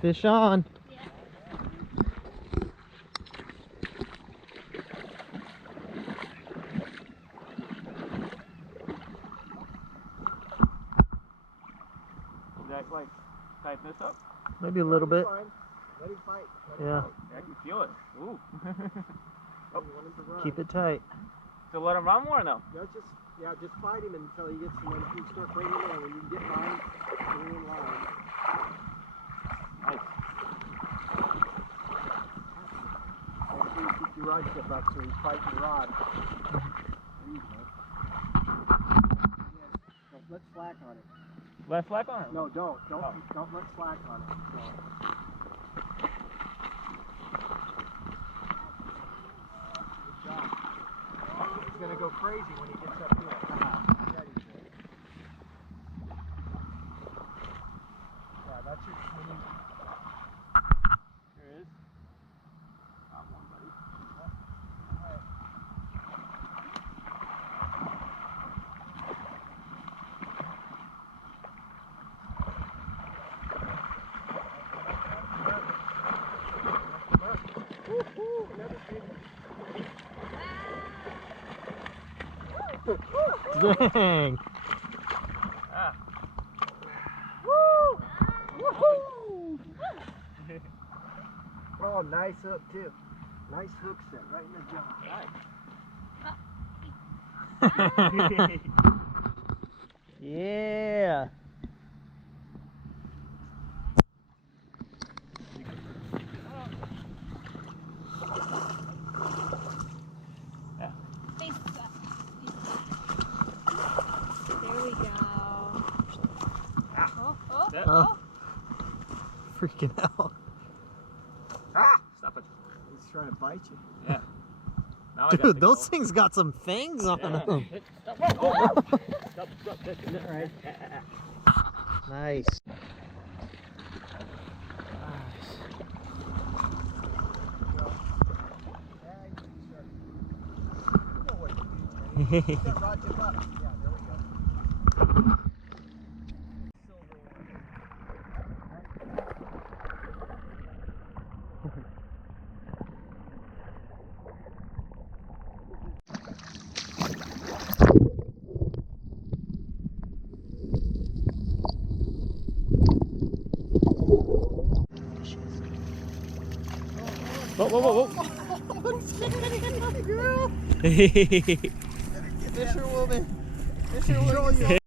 Fish on. Like tighten this up? Maybe a little bit. Let him fight. Yeah. I can feel it. Ooh. Oh. Keep it tight. So let him run more now. No, just fight him until he gets. And then if you start bringing him in, when you get line, bring him in line. Nice. Make sure you keep your rod tip up so he's fighting the rod. Don't let slack on it. Let slack on him? No, don't let slack on it. No. Good job. He's gonna go crazy when he gets up here. Get ready for it. Yeah, that's your. Here it is. Got one, buddy. Dang. Ah. Woo! Woohoo! Oh, nice hook too. Nice hook set right in the jaw. Nice. Yeah. There we go. Oh. Freaking out. Ah! Stop it. He's trying to bite you. Yeah. Now I got Dude, to those go. things got some fangs on them. Stop. Oh. Stop. Right. Nice. Got rod tip up. Yeah, there we go. Whoa, whoa, whoa, whoa. Fisher woman. Fisher woman.